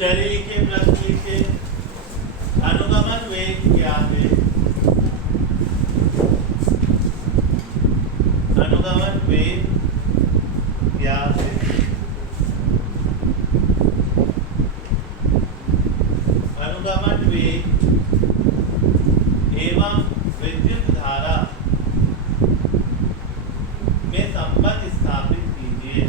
चलिए लिखिए, प्रश्न लिखिए। अनुगमन वेग क्या है? अनुगमन वेग क्या है? अनुगमन वेग एवं विद्युत धारा में संबंध स्थापित कीजिए।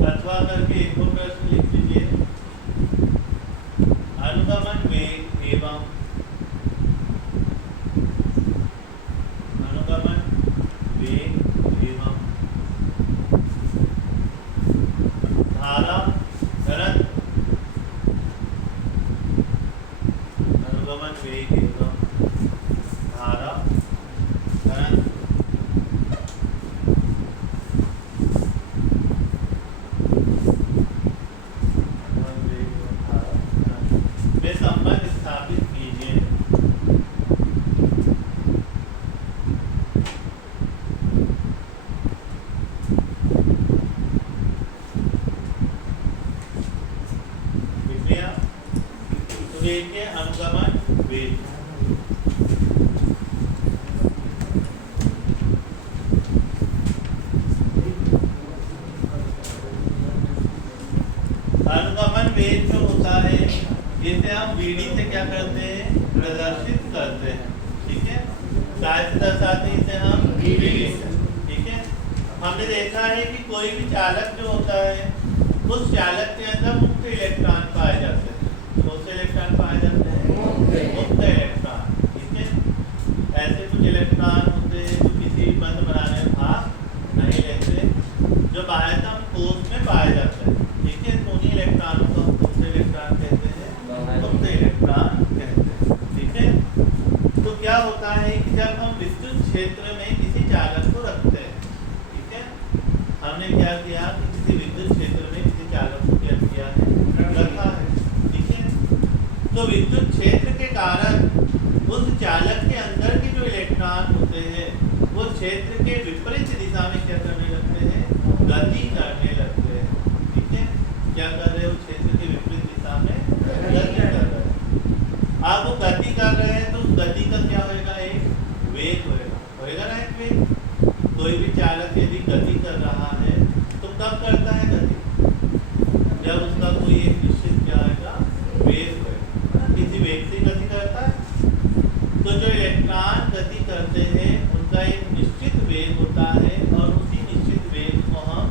अथवा करके एक और प्रश्न लिख लीजिए। अनुगमन वेग एवं अनुगमन वेग एवं धारा घनत्व, अनुगमन वेग एवं धारा घनत्व में संबंध स्थापित कीजिए। तो देखिए अनुगमन वेग, अनुगमन वेग जो होता है इसे हम वीडी से क्या करते हैं, प्रदर्शित करते हैं। ठीक है, काय से दर्शाते हैं इसे हम वीडी से। ठीक है, हमने देखा है कि कोई भी चालक जो होता है उस चालक के अंदर मुक्त इलेक्ट्रॉन पाए जाते हैं। कौन से इलेक्ट्रॉन पाए जाते हैं? मुक्त इलेक्ट्रॉन। ठीक है, ऐसे कुछ इलेक्ट्रॉन होते हैं जो किसी बंद बनाने में भाग नहीं लेते, जो बाह्यतम कोश में पाए जाते हैं। ठीक है, तो उन्हीं इलेक्ट्रॉनों को हम मुक्त इलेक्ट्रॉन कहते हैं, मुक्त इलेक्ट्रॉन कहते हैं। ठीक है, तो क्या होता है कि जब हम विद्युत क्षेत्र में किसी चालक को रखते हैं, ठीक है, हमने क्या किया कि किसी विद्युत क्षेत्र में किसी चालक को क्या किया है, रखा है। ठीक है, तो विद्युत क्षेत्र के कारण उस चालक के अंदर के जो इलेक्ट्रॉन होते हैं वो क्षेत्र के विपरीत दिशा में क्या करने लगते हैं, गति करने लगते हैं। ठीक है, क्या कर रहे हो, क्षेत्र के विपरीत दिशा में गति कर रहे हैं। आप वो गति कर रहे हैं तो उस गति का क्या होगा, एक वेग होएगा ना, एक वेग। कोई भी चालक यदि गति कर रहा है तो कब करता है गति, जब उसका कोई एक निश्चित क्या होगा, वेग होगा, किसी वेग से गति करता है। तो जो इलेक्ट्रॉन गति करते हैं उनका एक निश्चित वेग होता है और उसी निश्चित वेग को हम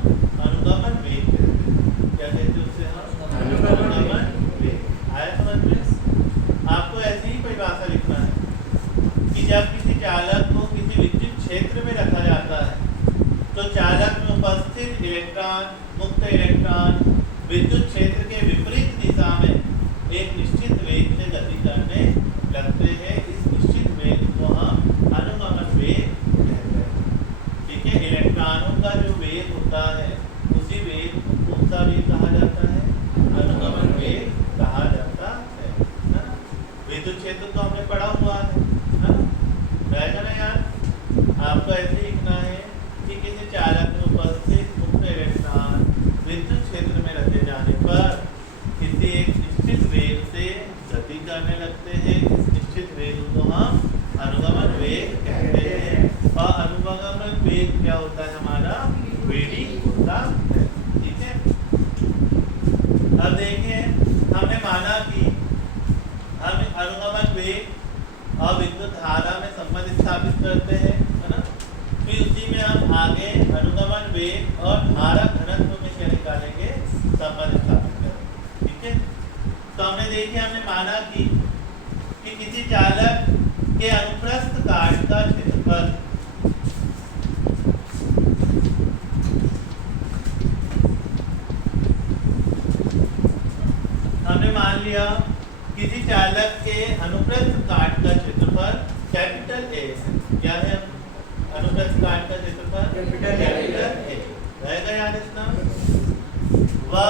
अनुगमन वेग कहते हैं। क्या कहते हैं उसे हम, अनुगमन वेग। आया समझ में? आपको ऐसी ही परिभाषा लिखना है कि जब किसी चालक को किसी विद्युत क्षेत्र में रखा जाता है तो चालक में उपस्थित इलेक्ट्रॉन, मुक्त इलेक्ट्रॉन विद्युत क्षेत्र के विपरीत दिशा में एक निश्चित वेग से गति करने लगते हैं। इस निश्चित वेग को हम अनुगमन वेग कहते हैं। ठीक है, इलेक्ट्रॉनों का जो वेग होता है उसी वेग को कौन सा वेग कहा जाता है, अनुगमन वेग कहा जाता है ना? विद्युत क्षेत्र तो हमने पढ़ा हुआ है ना, रहेगा ना यार? आपको ऐसे लिखना है कि किसी चालक में उपस्थित मुक्त इलेक्ट्रॉन विद्युत क्षेत्र में रखे जाने पर किसी एक निश्चित वेग से गति करने लगते हैं। इस निश्चित वेग को हम अनुगमन वेग कहते हैं। और अनुगमन वेग क्या होता है, हमारा वीडी होता है। ठीक है, अब देखें, हमने माना कि हम अनुगमन वेग और विद्युत धारा में संबंध स्थापित करते हैं, है ना? फिर उसी में हम आगे अनुगमन वेग और धारा घनत्व में क्या निकालेंगे, संबंध स्थापित करेंगे। ठीक है, तो हमने देखिए, हमने माना कि किसी चालक के अनुप्रस्थ काट का क्षेत्रफल हमने मान लिया किसी चालक के अनुप्रस्थ काट का क्षेत्रफल कैपिटल ए है। क्या है अनुप्रस्थ काट का क्षेत्रफल? Capital A. रहेगा याद इसका? वह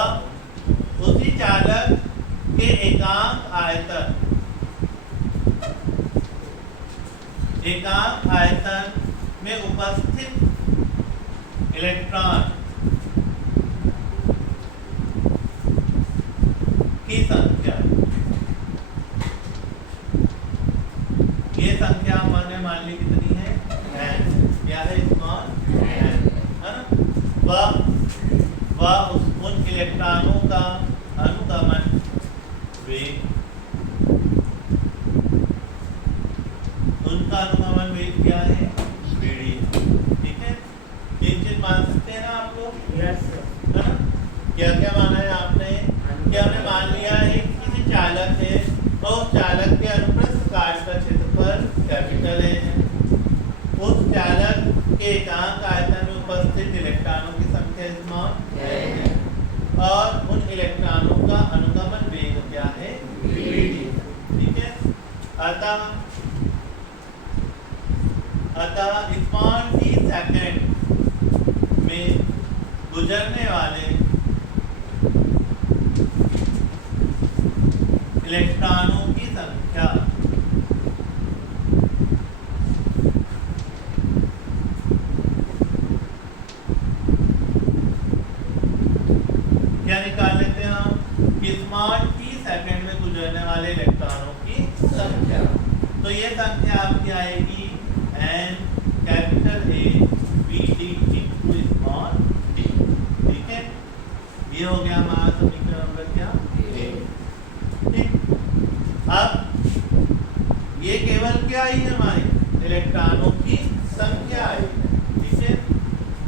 उसी चालक के एकांक आयतन एकांक आयतन में उपस्थित इलेक्ट्रॉन की संख्या, ये संख्या हमने मान ली कितनी है, n, क्या है स्मॉल n, है ना। वह उन इलेक्ट्रॉनों का अनुगमन वेग, उनका अनुगमन वेग क्या है, vd, ठीक है। तीन चीज मान सकते हैं ना आप लोग, यस है ना। क्या क्या माना है आपने, क्या हमने मान लिया है कि किसी चालक है और चालक के अनुप्रस्थ काट का क्षेत्रफल कैपिटल है, उस चालक के एकांक आयतन में उपस्थित इलेक्ट्रॉनों की संख्या स्मॉल है और उन इलेक्ट्रॉनों का अनुगमन वेग क्या है, vd, ठीक है। अतः स्मॉल t सेकंड में गुजरने वाले इलेक्ट्रॉनों की संख्या क्या निकाल लेते हैं हम, स्मॉल t सेकंड में गुजरने वाले इलेक्ट्रॉनों की संख्या। तो ये संख्या आपकी आएगी n capital A vd into small t, ठीक है। ये हो गया हमारा समीकरण नंबर क्या, ठीक। अब ये केवल क्या आई है, हमारे इलेक्ट्रॉनों की संख्या आई, ठीक है।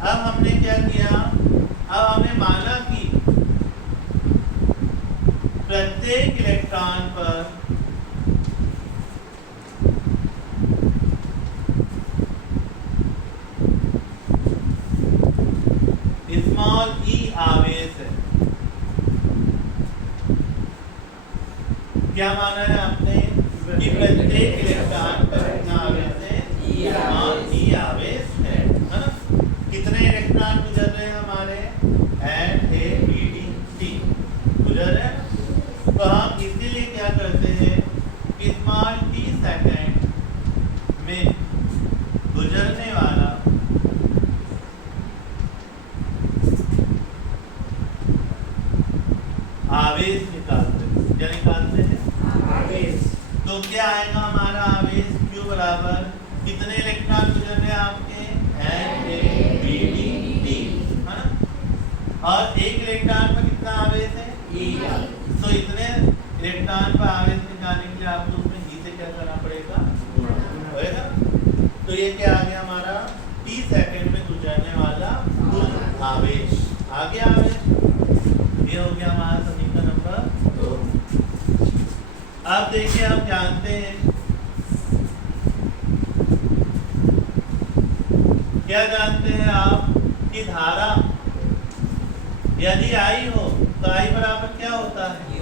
अब हमने क्या किया, अब हमने माना कि प्रत्येक इलेक्ट्रॉन पर स्मॉल e आवेश है। क्या माना है आपने कि प्रत्येक इलेक्ट्रॉन पर कितना आवेश है, स्मॉल e आवेश है ना। कितने इलेक्ट्रॉन गुजर रहे हैं हमारे, n a b d t गुजर रहे हैं। तो हम इसीलिए क्या करते हैं कि स्मॉल t सेकंड में गुजरने वाला आवेश निकालते हैं, क्या निकालते हैं, आवेश। तो क्या आएगा हमारा आवेश, Q बराबर कितने इलेक्ट्रॉन गुजर रहे हैं आपके, n a b d t, है ना। और एक इलेक्ट्रॉन पर कितना आवेश है, E, तो इतने इलेक्ट्रॉन पर आवेश निकालने के लिए आपको उसमें E से क्या करना पड़ेगा, होएगा। तो ये क्या आ गया हमारा, t सेकंड में गुजरने वाला कुल आवेश, आ गया आवेश। ये हो गया हमारा समीकरण नंबर 2। अब देखिए हम जानते हैं, क्या जानते हैं आप कि धारा यदि I हो तो I बराबर क्या होता है, Q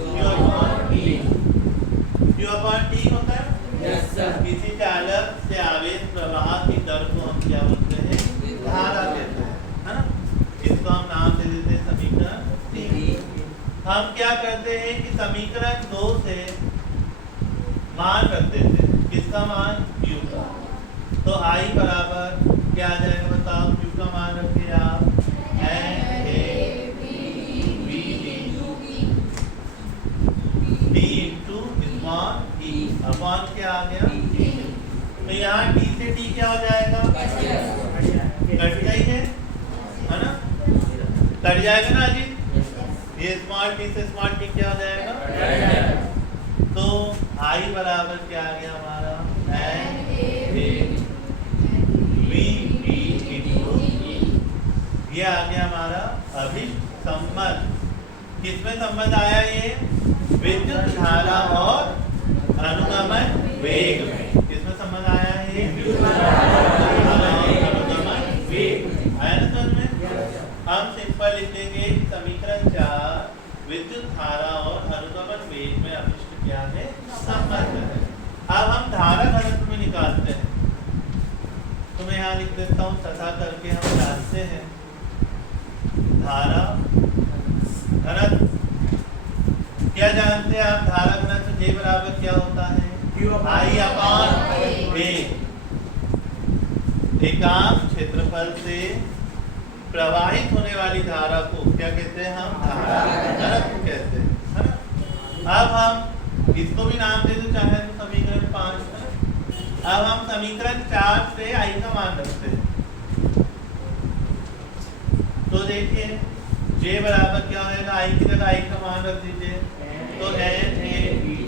अपॉन T होता है। Yes sir. किसी चालक से आवेश प्रवाह की दर को हम क्या बोलते हैं, धारा कहते हैं, है ना। इसको हम नाम दे देते हैं समीकरण 3। हम क्या करते हैं कि समीकरण 2 से मान रख देते हैं, किसका मान, Q का। तो I बराबर क्या आ जाएगा बताओ, Q का मान रखिए आप, n a b d into small e upon क्या आ गया, तो यहाँ d से t क्या हो जाएगा, कट गई है ना, कट जाएगा ना अजीत। ये स्मॉल t से स्मॉल t क्या हो जाएगा, तो I बराबर क्या आ गया हमारा, n a b d into ये आ गया हमारा अभिष्ट संबंध। किसमें संबंध आया, ये विद्युत धारा और अनुगमन वेग में। किसमें संबंध आया है, ये विद्युत धारा और अनुगमन वेग में आया ना समझ में। हम सिंपल लिखेंगे समीकरण 4 विद्युत धारा और अनुगमन वेग में अभिष्ट क्या है, संबंध है। अब हम धारा घनत्व में निकालते हैं, तो मैं यहाँ लिख देता हूँ तथा करके हम जानते हैं धारा घनत्व। क्या जानते हैं आप, धारा घनत्व J बराबर क्या होता है, I अपॉन वेग। एकांक क्षेत्रफल से प्रवाहित होने वाली धारा को क्या कहते हैं? हम धारा घनत्व कहते हैं, है ना। अब हम इसको भी नाम दे दो चाहे तो समीकरण 5, है ना। अब हम समीकरण 4 से आई का मान रखते हैं। तो देखिए J बराबर क्या होगा? आई की जगह आई का मान रख दीजिए, तो n a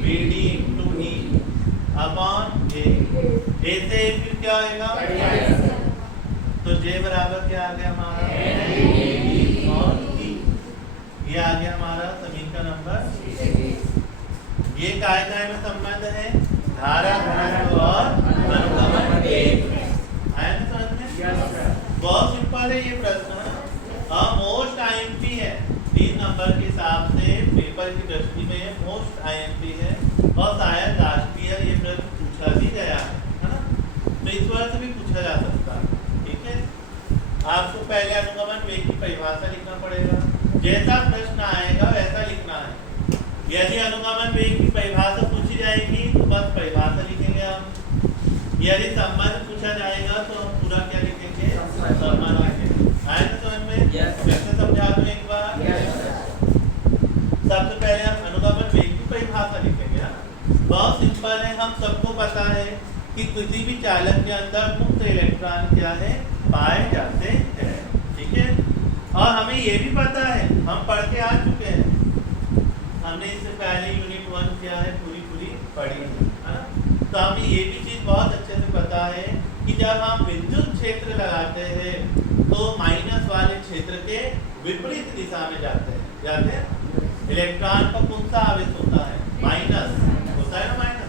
b d into e upon a से फिर क्या होगा? तो J बराबर क्या आ गया हमारा? और E, ये आ गया हमारा समीकरण नंबर। ये काय काय में संबंध है? धारा घनत्व और अनुगमन वेग में। आया ना समझ में? बहुत सिंपल है ये प्रश्न, मोस्ट आईएमपी है 3 नंबर के हिसाब से पेपर की दृष्टि में मोस्ट आईएमपी है और शायद राष्ट्रीय ये प्रश्न पूछा भी गया है ना। तो इस बार से भी पूछा जा सकता है, ठीक है। आपको पहले अनुगमन वेग की परिभाषा लिखना पड़ेगा, जैसा प्रश्न आएगा वैसा लिखना है। यदि अनुगमन वेग की परिभाषा पूछी जाएगी तो बस परिभाषा लिखेंगे हम, यदि संबंध पूछा जाएगा तो हम पूरा क्या लिखेंगे? संबंध लिखेंगे। आए ना समझ में? कैसे समझा दूं एक बार? सबसे पहले हम अनुगमन वेग की परिभाषा लिखेंगे। बहुत सिंपल है, हम सबको पता है कि किसी भी चालक के अंदर मुक्त इलेक्ट्रॉन क्या है? पाए जाते हैं, ठीक है। और हमें ये भी पता है, हम पढ़ के आ चुके हैं, हमने इससे पहले यूनिट 1 क्या है पूरी पढ़ी है ना। तो हमें ये भी चीज बहुत अच्छे से पता है कि जब हम विद्युत क्षेत्र लगाते हैं तो माइनस वाले क्षेत्र के विपरीत दिशा में जाते हैं। इलेक्ट्रॉन का कौन सा आवेश होता है? माइनस होता है ना, माइनस।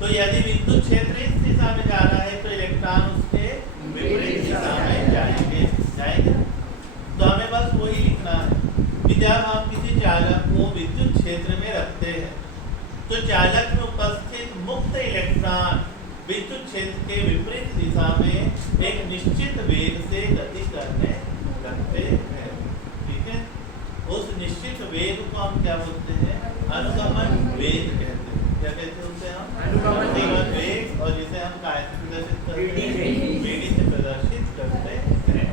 तो यदि विद्युत क्षेत्र इस दिशा में जा रहा है तो इलेक्ट्रॉन उसके विपरीत दिशा में जाएंगे। तो हमें बस वही लिखना है कि जब हम किसी चालक को विद्युत क्षेत्र में रखते हैं तो चालक में उपस्थित मुक्त इलेक्ट्रॉन विद्युत क्षेत्र के विपरीत दिशा में एक निश्चित वेग से गति करने लगते हैं, ठीक है। उस निश्चित वेग को हम क्या बोलते हैं? अनुगमन वेग कहते हैं। क्या कहते हैं उसे? हम अनुगमन वेग, और जिसे हम काय से प्रदर्शित करते हैं? वेग से प्रदर्शित करते हैं।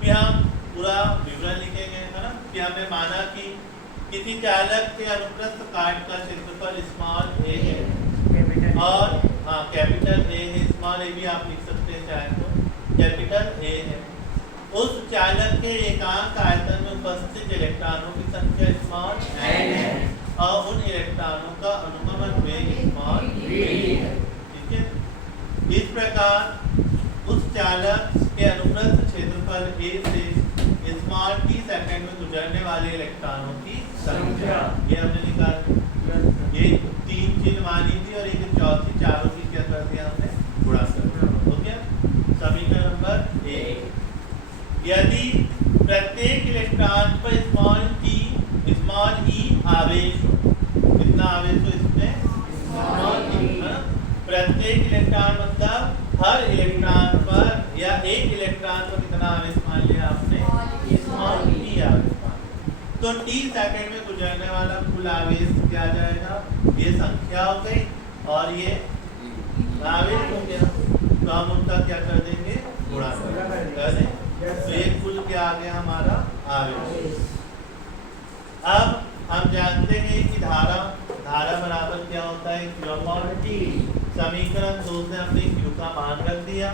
फिर हम पूरा विवरण लिखेंगे, है ना, कि हमने माना कि किसी चालक के अनुप्रस्थ काट का क्षेत्रफल स्मॉल a है और कैपिटल A है, स्मॉल a भी आप लिख सकते हैं चाहे तो, कैपिटल A है। उस चालक के एकांक आयतन में उपस्थित इलेक्ट्रॉनों की संख्या स्मॉल n है और उन इलेक्ट्रॉनों का अनुगमन वेग स्मॉल v है, ठीक है। इस प्रकार उस चालक के अनुप्रस्थ क्षेत्रफल A से स्मॉल t सेकंड में गुजरने वाले इलेक्ट्रॉनों की संख्या, ये हमने निकाल, ये 3 चीज मानी थी और एक चौथी, चारों की क्या कर दिया हमने? गुणा कर दिया, हो गया। समीकरण नंबर 1, यदि प्रत्येक इलेक्ट्रॉन पर स्मॉल e आवेश हो, कितना आवेश हो इसमें? स्मॉल e, प्रत्येक इलेक्ट्रॉन मतलब हर इलेक्ट्रॉन पर या एक इलेक्ट्रॉन पर कितना आवेश मान लिया आपने? स्मॉल e आवेश। तो t सेकंड में गुजरने वाला कुल आवेश क्या आ जाएगा? ये संख्या हो गई और ये आवेश हो गया, तो हम उनका क्या कर देंगे? गुणा कर दें। तो ये कुल क्या आ गया हमारा? आवेश। अब हम जानते हैं कि धारा बराबर क्या होता है? Q/T। समीकरण 2 से हमने Q का मान रख दिया,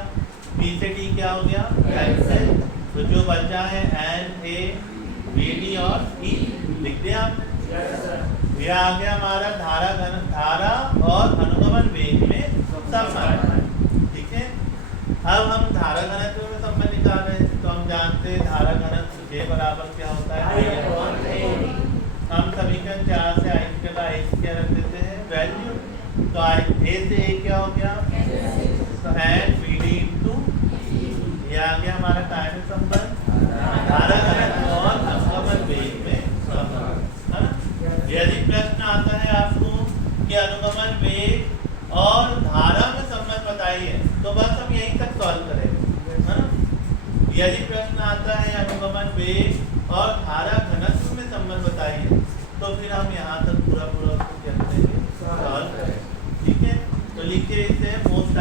P से T क्या हो गया? कैंसिल। तो जो बचा है N A B D और E लिख दिया आपने। यह आ गया हमारा धारा और अनुगमन वेग में संबंध, ठीक है। अब हम धारा घनत्व में संबंध निकाल रहे हैं, तो हम जानते हैं धारा घनत्व J बराबर क्या होता है? हम समीकरण 4 से I की जगह H क्या रख देते हैं? वैल्यू। तो A से A क्या हो गया? तो N B D into ये आ गया हमारा काय में संबंध? धारा घनत्व और अनुगमन वेग में संबंध, है ना। यदि प्रश्न आता है आपको कि अनुगमन वेग और धारा में संबंध बताइए, तो बस हम यहीं तक सॉल्व करेंगे, है ना। यदि प्रश्न आता है अनुगमन वेग और धारा घनत्व में संबंध बताइए, तो फिर हम यहाँ तक पूरा उसको क्या करेंगे? सॉल्व करेंगे, ठीक है। तो लिखिए इसे मोस्ट